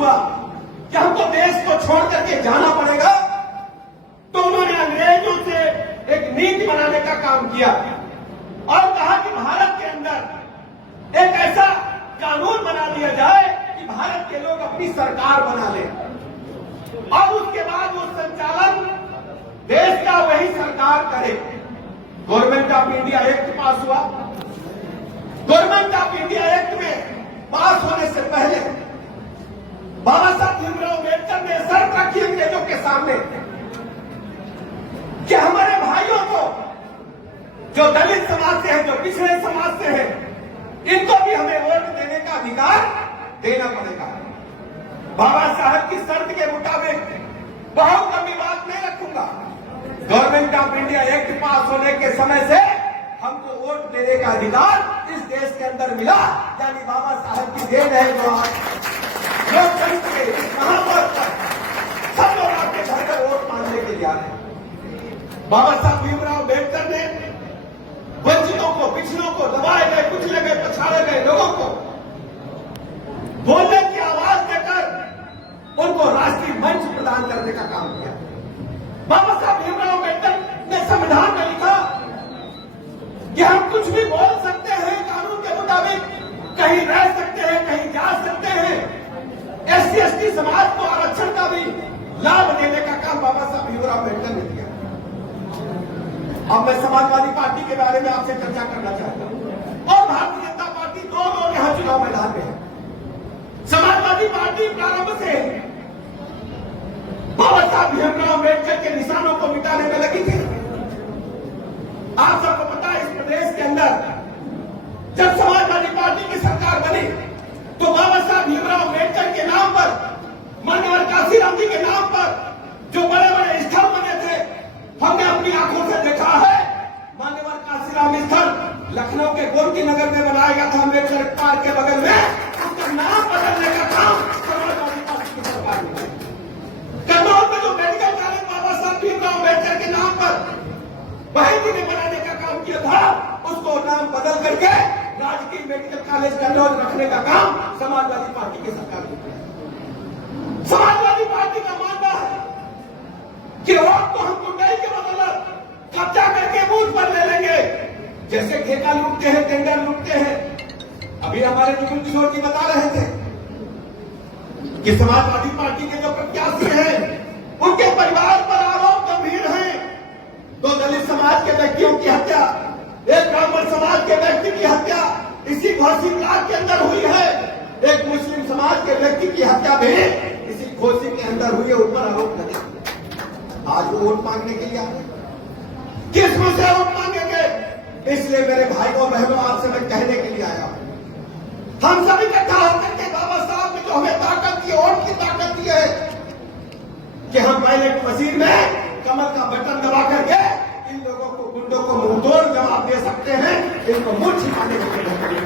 हुआ कि हमको देश को छोड़ करके जाना पड़ेगा, तो उन्होंने अंग्रेजों से एक नीति बनाने का काम किया और कहा कि भारत के अंदर एक ऐसा कानून बना दिया जाए कि भारत के लोग अपनी सरकार बना लें और उसके बाद वो संचालन देश का वही सरकार करे। Government of India act pass हुआ। गवर्नमेंट ऑफ इंडिया एक्ट में पास होने से पहले बाबा साहब भीमराव अम्बेडकर ने शर्त रखी अंग्रेजों के सामने कि हमारे भाइयों को, जो दलित समाज से है, जो पिछड़े समाज से है, इनको भी हमें वोट देने का अधिकार देना पड़ेगा। बाबा साहब की शर्त के मुताबिक बहुत लंबी बात नहीं रखूंगा, गवर्नमेंट ऑफ इंडिया एक्ट पास होने के समय से हमको वोट देने का अधिकार इस देश के अंदर मिला। यानी बाबा साहब की देन है। जो लोकतंत्र के महापौर पर सब लोग आपके घर पर वोट मांगने के लिए आ रहे हैं। बाबा साहब भीमराव अम्बेडकर ने वंचितों को, पिछड़ों को, दबाए गए, कुचले गए, पछाड़े गए लोगों को बोलने की आवाज देकर उनको राष्ट्रीय मंच प्रदान करने का काम किया। बाबा साहब भीमराव अम्बेडकर ने संविधान में लिखा कि हम कुछ भी बोल सकते हैं, कानून के मुताबिक कहीं रह सकते हैं, कहीं जा सकते हैं। एससी एसटी समाज को आरक्षण का भी लाभ देने का काम बाबा साहब भीमराव अम्बेडकर ने किया। अब मैं समाजवादी पार्टी के बारे में आपसे चर्चा करना चाहता हूं और भारतीय जनता पार्टी दोनों यहां चुनाव मैदान में है। समाजवादी पार्टी प्रारंभ से बाबा साहब भीमराव अम्बेडकर के निशानों को मिटाने में लगी थी। आप सबको पता है, इस प्रदेश के अंदर जब समाजवादी पार्टी की सरकार बनी तो बाबा साहब भीमराव अम्बेडकर के नाम पर, माननीय काशीराम जी के नाम पर जो बड़े बड़े स्थल बने थे, हमने अपनी आंखों से देखा है। माननीय काशीराम स्थल लखनऊ के गोमती नगर में बनाया गया था, अम्बेडकर पार्क के बगल में। उसका नाम बदलने का काम समाजवादी पार्टी की सरकार ने किया। कन्नौज में जो मेडिकल कॉलेज बाबा साहब भीमराव अम्बेडकर के नाम पर बहन ने बनाने का काम किया था, उसको नाम बदल करके राजकीय मेडिकल कॉलेज कन्नौज रखने का काम समाजवादी पार्टी की सरकार ने किया। समाजवादी पार्टी का मानना है कि वोट तो हम गुंडाई के बदौलत कब्जा करके बूथ पर ले लेंगे, जैसे ठेका लूटते हैं, टेंडर लूटते हैं। अभी हमारे जुगल किशोर जी बता रहे थे कि समाजवादी पार्टी के जो प्रत्याशी हैं उनके परिवार पर आरोप गंभीर हैं। 2 दलित समाज के व्यक्तियों की हत्या, एक ब्राह्मण समाज के व्यक्ति की हत्या इसी घोसी ब्लॉक के अंदर हुई है। एक मुस्लिम समाज के व्यक्ति की हत्या भी इसी घोसी के अंदर हुई है, उन पर आरोप लगे। आज वो वोट मांगने के लिए आ रहे, किस मुझ से वोट मांगेंगे? इसलिए मेरे भाइयों बहनों, आपसे मैं कहने के लिए आया हूं, हम सभी इकट्ठा होकर के बाबा साहब ने जो हमें ताकत दी, वोट की ताकत दी है कि हम बैलेट मशीन में कमल का बटन दबा करके इन लोगों को, गुंडों को मुंहतोड़ जवाब दे सकते हैं। इनको मुंह छिपाने के लिए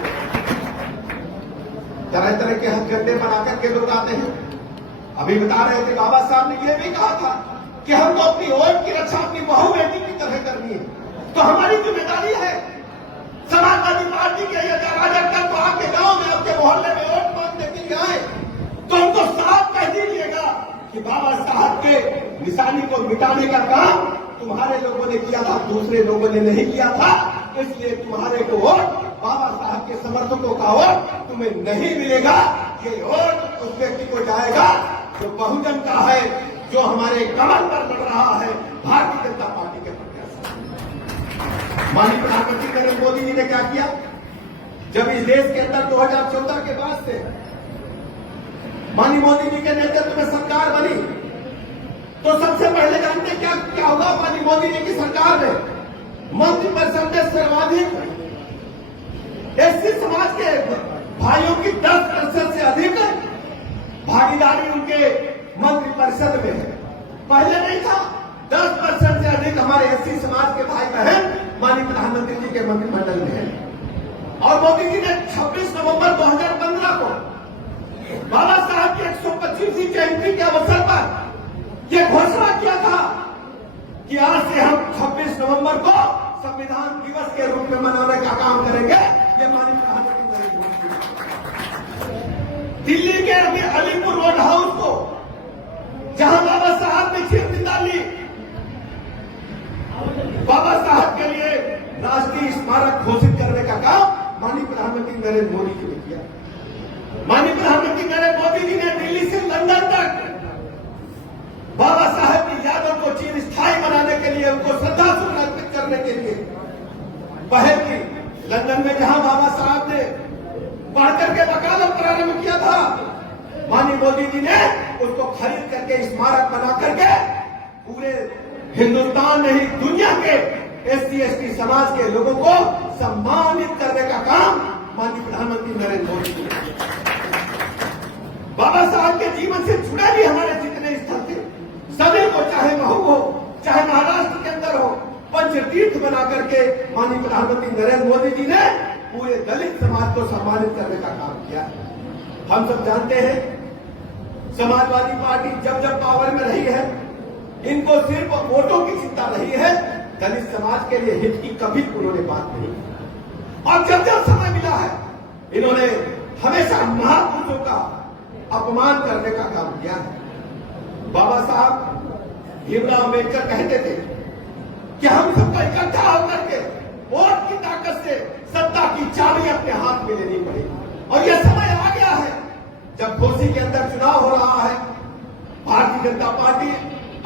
तरह तरह के हथकंडे बना करके लोग आते हैं। अभी बता रहे थे बाबा साहब ने यह भी कहा था कि हमको अपनी वोट की रक्षा अपनी बहू बेटी की तरह करनी है, तो हमारी जिम्मेदारी है समाजवादी पार्टी के राजग को आपके गांव में, आपके मोहल्ले में वोट मांगने के लिए आए तो उनको साफ कह दीजिएगा कि बाबा साहब के निशानी को मिटाने का काम तुम्हारे लोगों ने किया था, दूसरे लोगों ने नहीं किया था। इसलिए तुम्हारे को वोट, बाबा साहब के समर्थकों का वोट तुम्हें नहीं मिलेगा। ये वोट उस व्यक्ति को जाएगा जो बहुजन का है, जो हमारे कमल पर लड़ रहा है, भारतीय जनता पार्टी के प्रत्याशी। माननीय प्रधानमंत्री नरेंद्र मोदी जी ने क्या किया? जब इस देश के अंदर 2014 के बाद से माननीय मोदी जी के नेतृत्व में सरकार बनी, तो सबसे पहले जानते क्या होगा? माननीय मोदी जी की सरकार में मंत्रिपरिषद में सर्वाधिक एससी समाज के भाइयों की 10% से अधिक भागीदारी उनके मंत्रिपरिषद में है। पहले नहीं था। 10% से अधिक हमारे एससी समाज के भाई बहन माननीय प्रधानमंत्री जी के मंत्रिमंडल में है। और मोदी जी ने 26 नवंबर 2015 को बाबा साहब की 125वीं जयंती के अवसर पर यह घोषणा किया था कि आज से हम 26 नवंबर को संविधान दिवस के रूप में मनाने का काम करेंगे। ये माननीय प्रधानमंत्री नरेंद्र मोदी दिल्ली के अलीपुर रोड नरेंद्र मोदी जी ने किया। माननीय प्रधानमंत्री नरेंद्र मोदी जी ने दिल्ली से लंदन तक बाबा साहेब की यादों को चिरस्थायी बनाने के लिए, उनको श्रद्धासुमन अर्पित करने के लिए पहल की। लंदन में जहां बाबा साहब ने पढ़ करके वकालत प्रारंभ किया था, माननीय मोदी जी ने उसको खरीद करके स्मारक बना करके पूरे हिंदुस्तान नहीं दुनिया के SC/ST समाज के लोगों को सम्मानित करने का काम माननीय प्रधानमंत्री नरेंद्र मोदी जी ने। बाबा साहब के जीवन से जुड़े भी हमारे जितने स्थल थे, सभी को, चाहे महू हो, चाहे महाराष्ट्र के अंदर हो, पंचतीर्थ बना करके माननीय प्रधानमंत्री नरेंद्र मोदी जी ने पूरे दलित समाज को सम्मानित करने का काम किया। हम सब जानते हैं समाजवादी पार्टी जब जब पावर में रही है, इनको सिर्फ वोटों की चिंता रही है, दलित समाज के लिए हित की कभी उन्होंने बात नहीं की। और जब जब समय मिला है, इन्होंने हमेशा महापुरुषों का अपमान करने का काम किया है। बाबा साहब भीमराव अम्बेडकर कहते थे कि हम सबको इकट्ठा होकर के वोट की ताकत से सत्ता की चाबी अपने हाथ में लेनी पड़ेगी। और यह समय आ गया है जब घोसी के अंदर चुनाव हो रहा है, भारतीय जनता पार्टी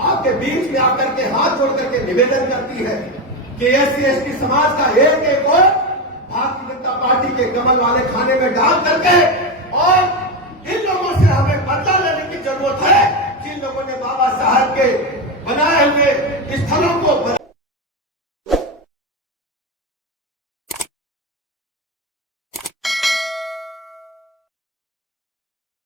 आपके बीच में आकर के हाथ जोड़ करके निवेदन करती है कि SC/ST समाज का एक वोट भारतीय जनता पार्टी के कमल वाले खाने में डाल करके और